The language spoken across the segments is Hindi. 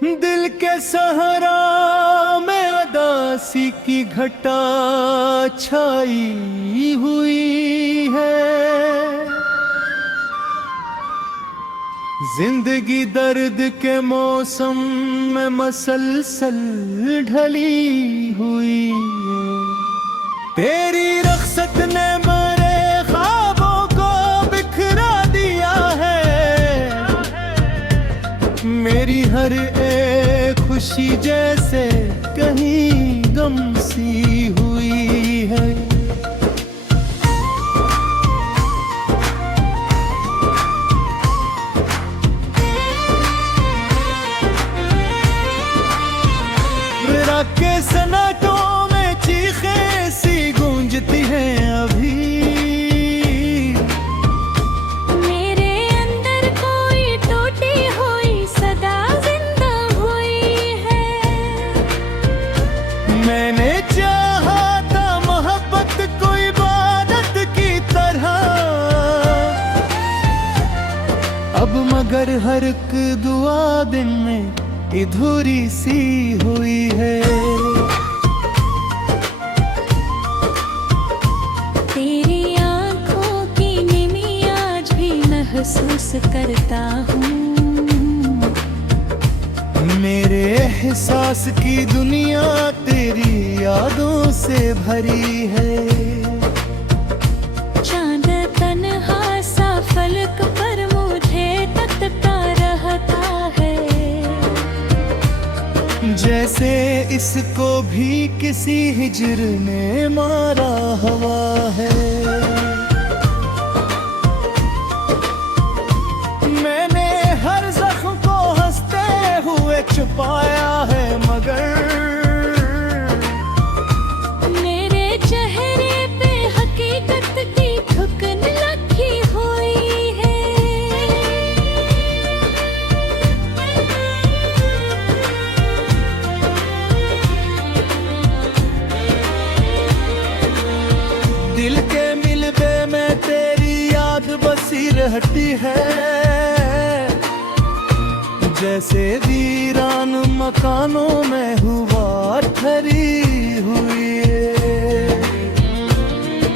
दिल के सहरा में उदासी की घटा छाई हुई है। जिंदगी दर्द के मौसम में मसलसल ढली हुई है। तेरी रख्सत ने मेरे ख्वाबों को बिखरा दिया है। मेरी हर एक खुशी जैसे कहीं गम सी हुई है। के सन्नाटों में चीखें सी गूंजती हैं अभी। मेरे अंदर कोई टूटी हुई सदा जिंदा हुई है। मैंने चाहा था मोहब्बत को इबादत की तरह, अब मगर हर एक दुआ दिन में अधूरी सी हुई है। तेरी आंखों की नीमी आज भी महसूस करता हूँ। मेरे एहसास की दुनिया तेरी यादों से भरी है। चांद तन्हा सा फलक पर मुझे तकता रहता है। जैसे इसको भी किसी हिजर ने मारा हुआ है। मैंने हर जख्म को हंसते हुए छुपाया है, मगर मेरे चेहरे पे हकीकत की ठुकन लगी हुई है। दिल के मिलबे में तेरी याद बसी रहती है। जैसे वीरान मकानों में हुआ ठहरी हुई है।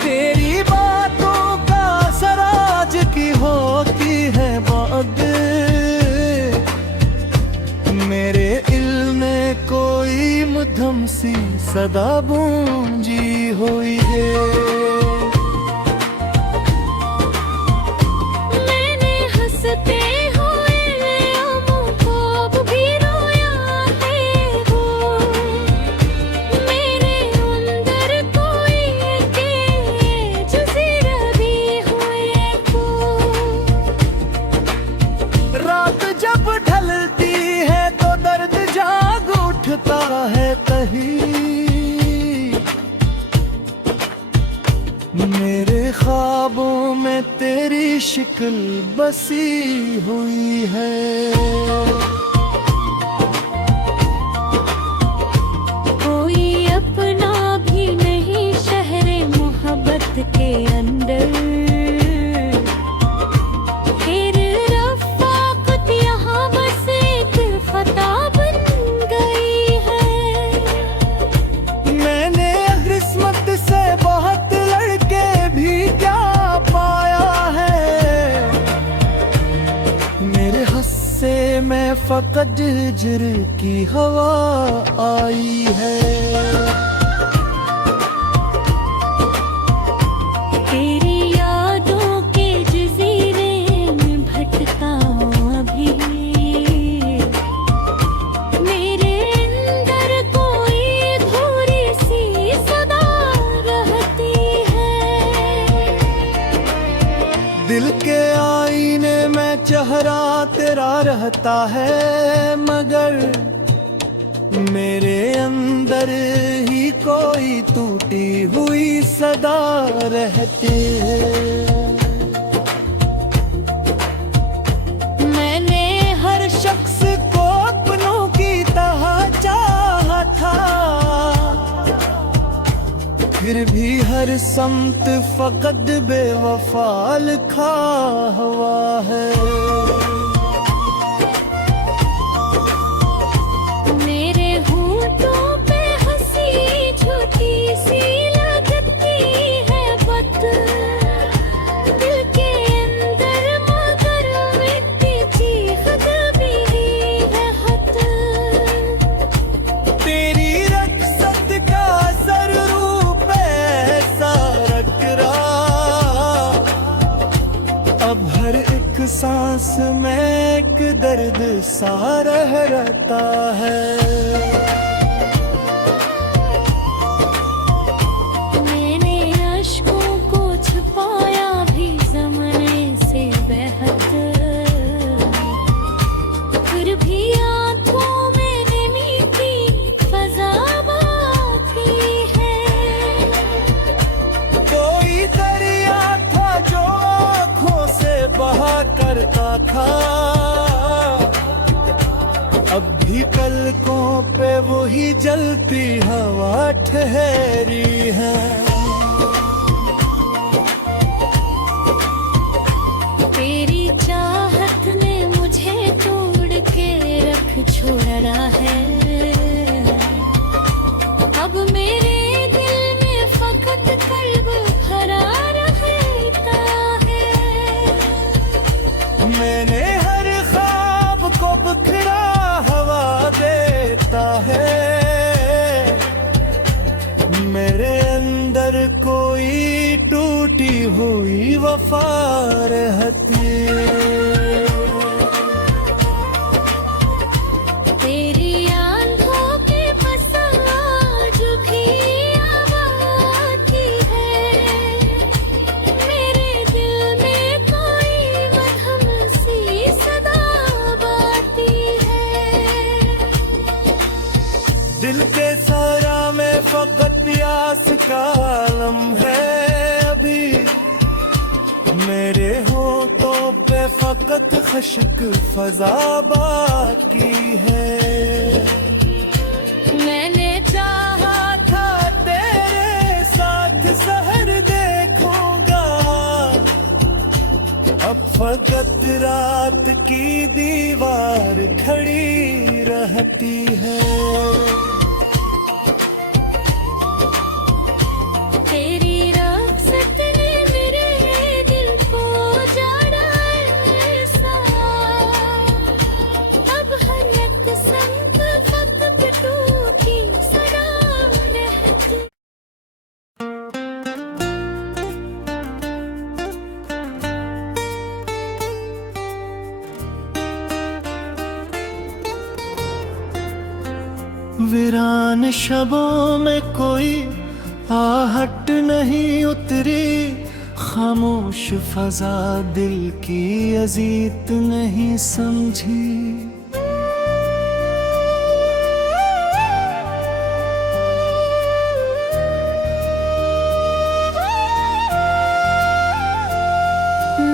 तेरी बातों का असर आज की होती है बात। मेरे इल्म में कोई मध्यम सी सदा गूंजी हुई है। मैंने हंसते हुए आमों को भी रोया है वो। मेरे अंदर कोई के जज़ीरा भी हुए वो। रात जब ढलती है तो दर्द जाग उठता है कहीं। मेरे ख्वाबों में तेरी शक्ल बसी हुई है। कोई अपना भी नहीं शहरे मोहब्बत के अंदर। फिर रफ़ाक़त यहाँ बस एक ख़ता बन गई है। मैंने किस्मत से बहुत लड़के भी क्या पाया है। मेरे हस्से में फ़क़त हिज्र की हवा आई है। तेरी यादों के जज़ीरे में भटका हूँ अभी। मेरे अंदर कोई अधूरी सी सदा रहती है। दिल के आईने में चेहरा तेरा रहता है, मगर मेरे अंदर ही कोई टूटी हुई सदा रहती है। मैंने हर शख्स को अपनों की तरह चाहा था, फिर भी हर समत फकत बेवफा लिखा हुआ है। सांस में एक दर्द सा रहता है। मैंने अश्कों को छुपाया भी ज़माने से बेहद, फिर भी आँखों में नमी की फ़ज़ा बाकी है। कोई दरिया था जो आँखों से बहा करता था, अब भी पलकों पे वही जलती हवा ठहरी है। तेरी चाहत ने मुझे तोड़ के रख छोड़ा है, अब मेरे दिल में फकत कल्ब भरा रहता है। मैंने हर ख्वाब को बिखरा हवा देता है, मेरे अंदर कोई टूटी हुई वफा रहती। तेरी आंखों के पास आज भी आती है, मेरे दिल में कोई मधुम सी सदा बाती है। दिल के सारा में फकत प्यास का आलम है अभी, मेरे होठों पे फकत खश्क फजा बाकी है। मैंने चाहा था तेरे साथ सहर देखूंगा, अब फकत रात की दीवार खड़ी रहती है। तेरी रफ़्त ने मेरे दिल को जाड़ा ऐसा, अब हर एक संग वक्त टूटी सदा रहती। वीरान शबों में कोई आहट नहीं उतरी, खामोश फजा दिल की अजीत नहीं समझी।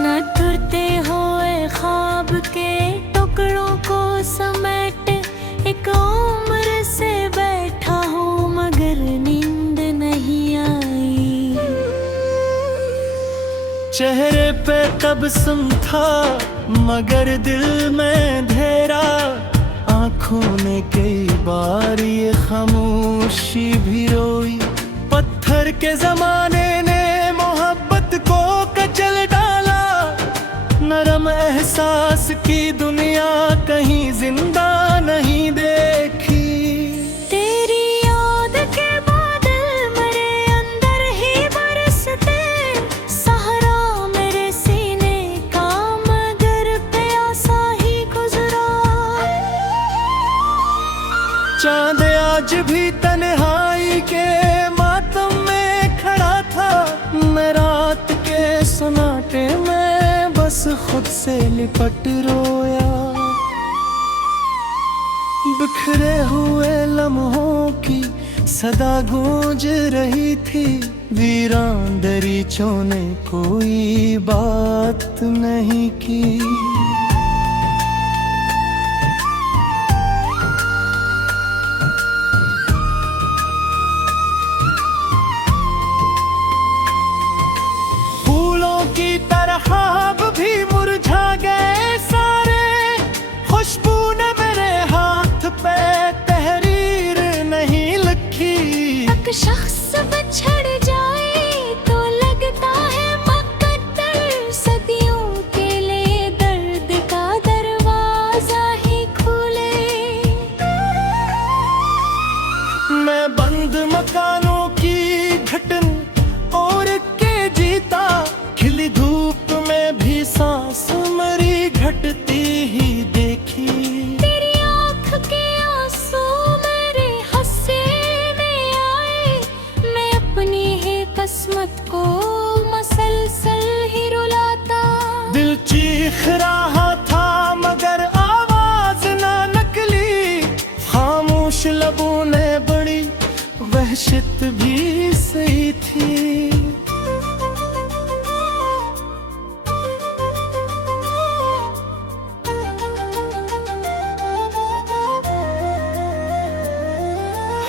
न टूटते हुए ख्वाब के टुकड़ों को समेट एक उम्र से बैठा हूँ मगर नींद नहीं आई। चेहरे पे तबस्सुम था मगर दिल में अंधेरा, आंखों ने कई बार ये खामोशी भी रोई। पत्थर के जमाने ने मोहब्बत को कचल डाला, नरम एहसास की दुनिया कहीं जिंदा नहीं देखी। तेरी याद के बादल मेरे अंदर ही बरसते, सहारा मेरे सीने का मगर प्यासा ही गुजरा। चांद आज भी तन्हाई के मातम में खड़ा था, मैं रात के सन्नाटे में बस खुद से लिपट रोया। बिखरे हुए लम्हों की सदा गूंज रही थी, वीरान दरीचों ने कोई बात नहीं की। फूलों की तरह अब भी मुरझा गए सारे, खुशबू ने मेरे हाथ पे तहरीर नहीं लिखी। एक शख्स बिछड़ जाए तो लगता है मुकद्दर, सदियों के लिए दर्द का दरवाजा ही खुले। मैं बंद मकानों की घटन और के जीता, खिली धूप में भी सांस मरी। लिख रहा था मगर आवाज ना नकली, खामोश लबों ने बड़ी वहशत भी सही थी।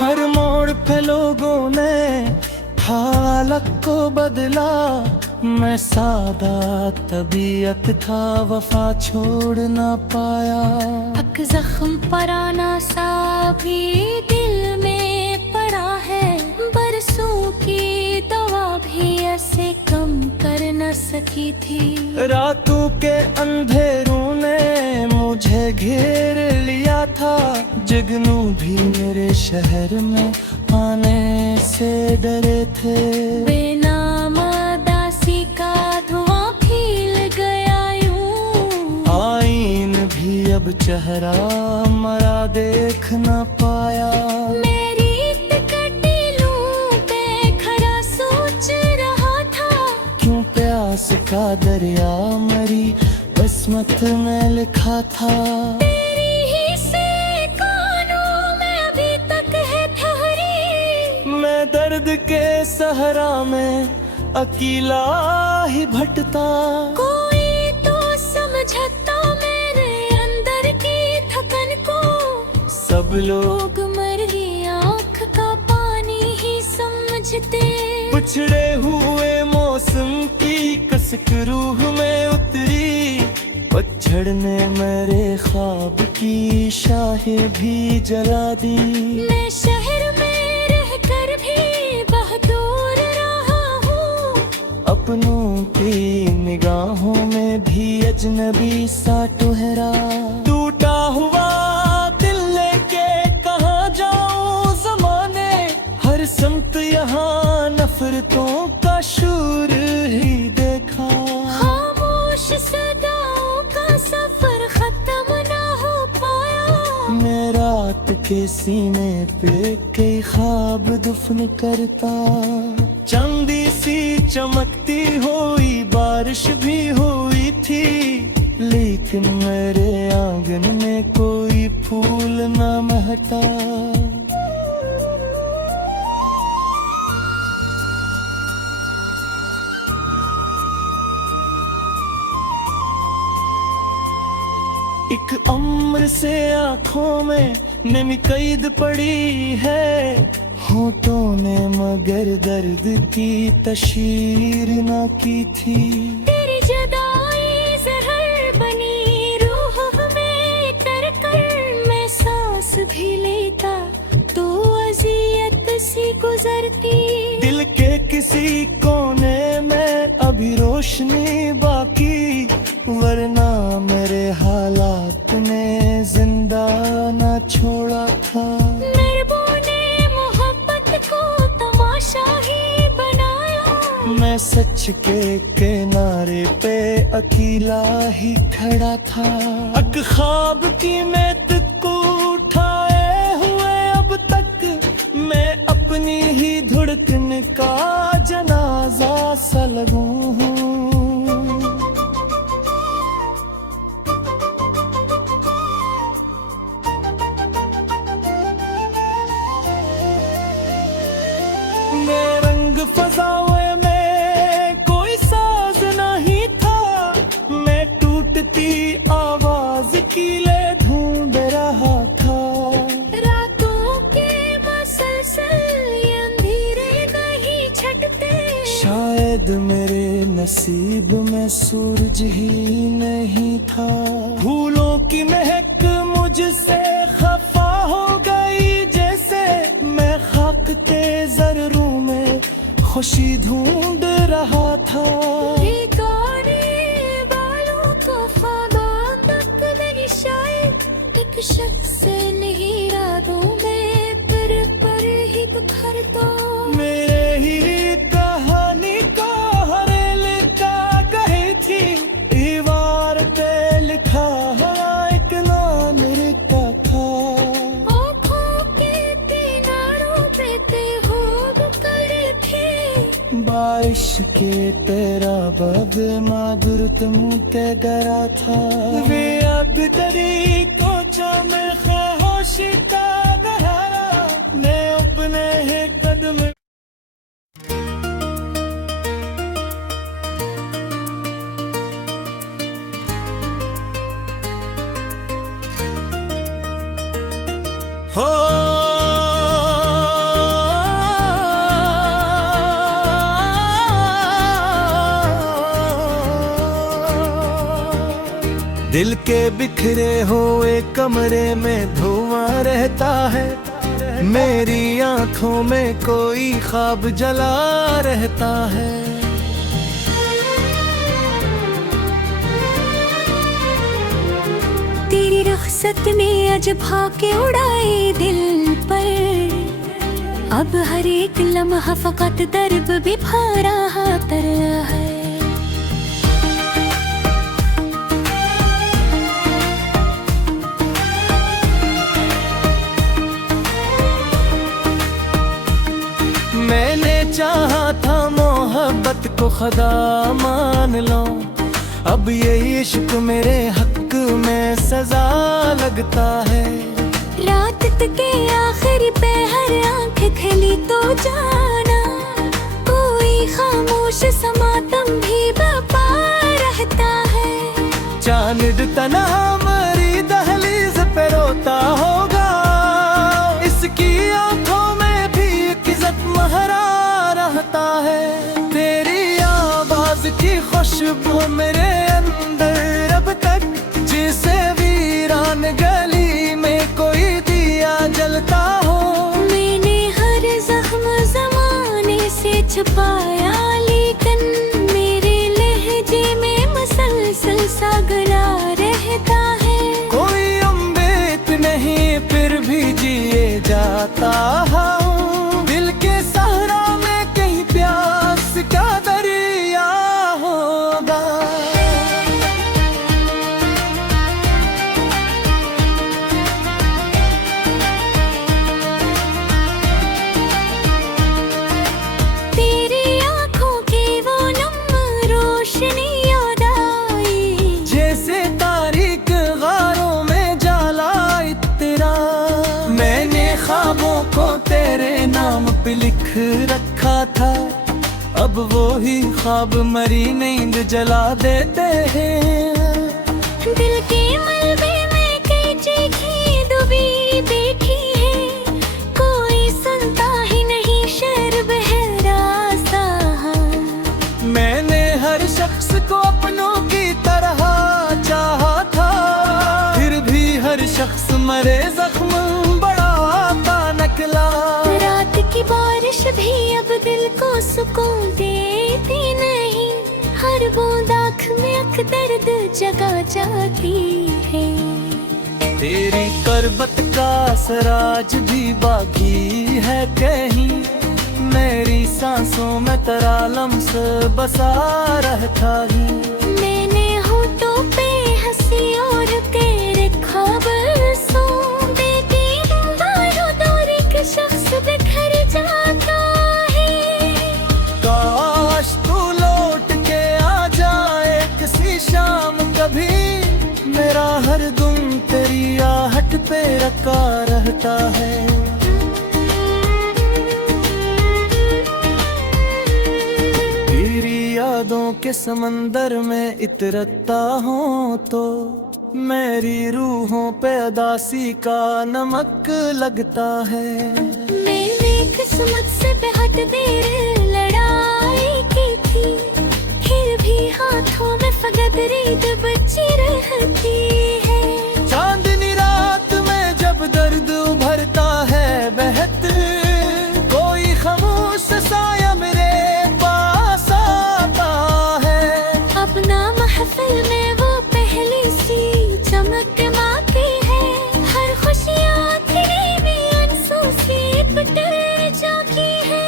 हर मोड़ पे लोगों ने हालत को बदला, मैं सादा तबीयत था, वफा छोड़ ना पाया। एक जख्म पराना सा भी दिल में पड़ा है, बरसों की दवा भी ऐसे कम कर न सकी थी। रातों के अंधेरों ने मुझे घेर लिया था, जुगनू भी मेरे शहर में आने से डरे थे। बेनाम दासी का धुआं फैल गया यूं, आईन भी अब चेहरा मरा देख न पाया। मेरी कटी लूं पे खरा सोच रहा था, क्यों प्यास का दरिया मरी किस्मत में लिखा था। तेरी ही से कानों में अभी तक है ठहरी, मैं दर्द के सहरा में अकेला ही भटता। कोई तो समझता मेरे अंदर की थकन को, सब लोग लोग मरी आँख का पानी ही समझते। पिछड़े हुए मौसम की कसक रूह में उतरी, पतझड़ ने मेरे ख्वाब की शाहें भी जला दी। मैं शहर में रहकर भी बहादुर रहा हूँ, अपनों की निगाहों में भी अजनबी सा ठहरा। टूटा हुआ दिल लेके कहाँ जाऊं ज़माने, हर समत यहाँ नफरतों का शूर ही देखा। खामोश सदाओं का सफर खत्म ना हो पाया, मैं रात के सीने पे कई ख्वाब दफन करता। चांदी सी चमकती हुई बारिश भी हुई थी, लेकिन मेरे आंगन में कोई फूल न महका। एक उम्र से आँखों में नमी कैद पड़ी है, होठों ने मगर दर्द की तशहीर न की थी। तेरी जुदाई जहर बनी रूह में तर कर, मैं सांस भी लेता तो अजियत सी गुजरती। दिल के किसी कोने में अभी रोशनी बाकी, वरना मेरे हालात ने जिंदा न छोड़ा था। मेहबूब ने मोहब्बत को तमाशा ही बनाया, मैं सच के किनारे पे अकेला ही खड़ा था। एक ख्वाब की मैं को उठाए हुए अब तक मैं अपनी ही धड़कन का जनाजा सा लगूं हूँ। मैं रंग फजाओं में कोई साज नहीं था, मैं टूटती आवाज की ले ढूंढ रहा था। रातों के मसलसल ये अंधेरे नहीं छटते, शायद मेरे नसीब में सूरज ही नहीं था। फूलों की महक मुझसे खफा हो गई, जैसे मैं खाक के जरूर में खुशी ढूंढ रहा था। बेगाने बालों को ख्वाबां तक मेरी शायद एक शख्स से नहीं रातों में पर ही बिखरता। मेरे ही कहानी का हरेल का कही थी, दीवार पे लिखा एक नाम लिखा था। आँखों के किनारों पे तेहूब कर थे, बारिश के तेरा बद माधुर तुमके गरा था वे अब तरी कोचा में खाहोशिता दहारा ने अपने है कदम हो दिल के बिखरे हुए कमरे में धुआं रहता है मेरी आंखों में कोई ख्वाब जला रहता है तेरी रख्सत ने आज भाके उड़ाए दिल पर अब हर एक लम्हा फकत दर्द बिफा रहा तरह है मैंने चाहा था मोहब्बत को खुदा मान लो अब ये इश्क मेरे हक में सजा लगता है रात के आखिरी पहर आंख खली तो जाना कोई खामोश समातम भी बपा रहता है चांद तन्हा मरी दहलीज पे रोता होगा इसकी आंखों में भी इज्जत महरा रहता है तेरी आवाज की खुशबू मेरे अंदर अब तक जिसे वीरान गली में कोई दिया जलता हो मैंने हर जख्म जमाने से छुपाया लेकिन मेरे लहजे में मसलसल सा गला रहता है कोई उम्मीद नहीं फिर भी जिए जाता हूँ दिल के सहारा में कहीं प्यास का दरिया होगा तेरी आंखों की वो नम रोशनी याद आई जैसे तारीख गारों में जलाई तेरा मैंने ख्वाबों को तेरे नाम पे लिख रखा था अब वो ही ख्वाब मरी नींद जला देते हैं दिल के मलबे में कई चीखें डूबी बैठी है कोई सुनता ही नहीं शर्ब है रास्ता मैंने हर शख्स को अपनों की तरह चाहा था फिर भी हर शख्स मरे जख्म बढ़ाता नकला रात की बारिश भी अब दिल को सुकून देती नहीं हर बूंद आँख में अख दर्द जगा जाती है तेरी करबत का सराज भी बाकी है कहीं मेरी सांसों में तेरा लम्स बसा रहता ही मैंने होठों पे हंसी और तेरे ख्वाब सो देती बारूद और एक शख्स बिखर जाता है काश तू लौट के आ जाए किसी शाम कभी मेरा हर गुम तेरी आहट पे रखा रहता है तेरी यादों के समंदर में इतरता हूँ तो मेरी रूहों पे अदासी का नमक लगता है मैंने किस्मत से बेहद देर लड़ाई की थी फिर भी हाथों में फकत रीत बची रहती है चांदनी रात में जब दर्द उभरता है बहत कोई खामोश साया मेरे पास आता है अपना महफिल में वो पहली सी चमक माती है हर खुशियाँ तेरी भी अंसों से पटर जाती है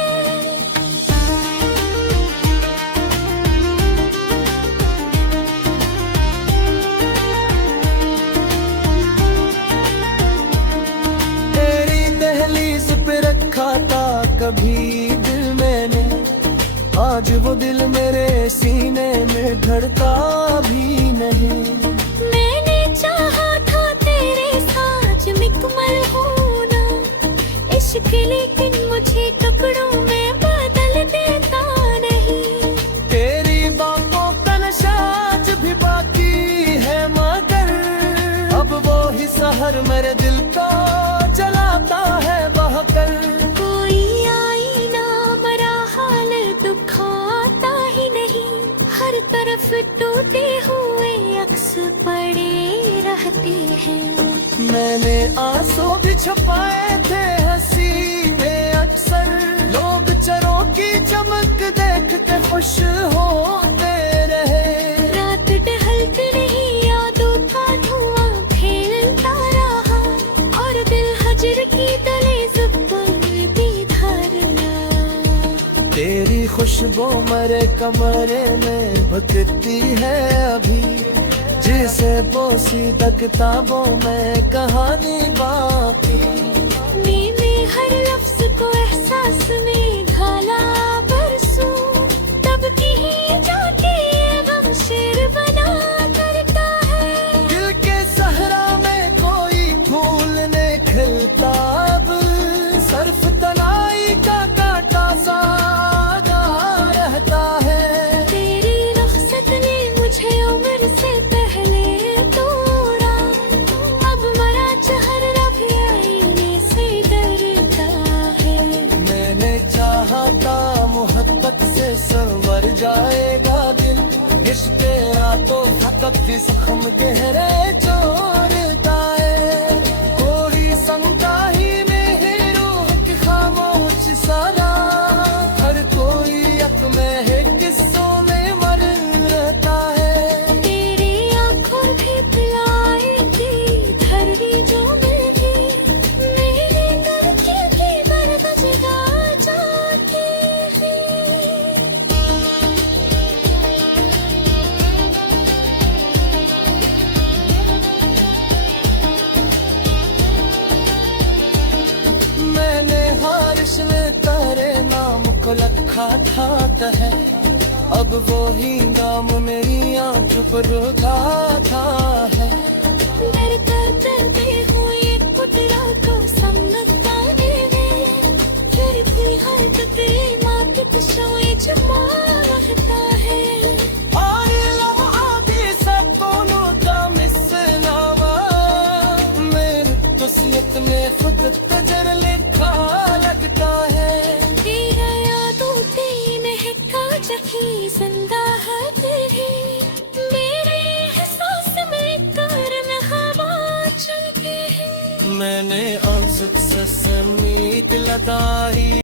आज वो दिल मेरे सीने में धड़का भी नहीं। मैंने चाहा था तेरे साथ मुकम्मल होना, इश्क लेकिन मुझे टुकड़ों में बदल देता नहीं। तेरी बातों का नशा आज भी बाकी है, मगर अब वो ही सहर मेरे दिल को जलाता है बहकर। कोई आईना मरा हाल दुखाता ही नहीं, हर तरफ टूटे हुए अक्स पड़े रहते हैं। मैंने आंसू भी छुपाए थे हंसी में अक्सर, लोग चरों की चमक देख के खुश होते रहे। रात टहलती रही यादों का धुआं फैलता रहा, और दिल हजर की दहलीज पर भी धरना। तेरी खुशबू मेरे कमरे में भटकती है अभी, जिसे पोसीदा किताबों में कहानी बाकी। मैंने हर लफ्ज को एहसास में ढाला बरसों, तब कहीं जाके गम शेर बना करता है। दिल के सहरा में कोई फूल ने खिलता अब, सर्फ तनाई का कांटा सा रहता है। तेरी रुखसत ने मुझे उम्र से पहले तोड़ा, अब मरा चेहरा भी आईने से डरता है। मैंने चाहा था मोहब्बत से संवर जाएगा दिल, इश्क़ आ तो फकत भी जख्म गहरे जोड़ता है। कोई शंका ही नहीं रूह की खामोश सारा, हर कोई एक में है किस्सों में मर रहता है। तेरी आंखों भी पिलाई थी धरती जो मिली, मेरे दर्द की बर्द जगा जाती है। मैंने हारिश में तेरे नाम को लिखा था है, अब वो ही नाम मेरी आंख पर गाथा है। डरते हुए पुतला को समझता है, फिर भी हर टुकड़े माँ के खुशियों जमा रहता है। और लम्हाती सब दोनों का मिसनामा, मेरी तस्वीर में खुद तजर लिखा लगता है। तेरा यादों तीन है काज की जिंदा है तेरी, मेरे एहसास में करन हवा चलती है। मैंने आंसू से समीत लगाई।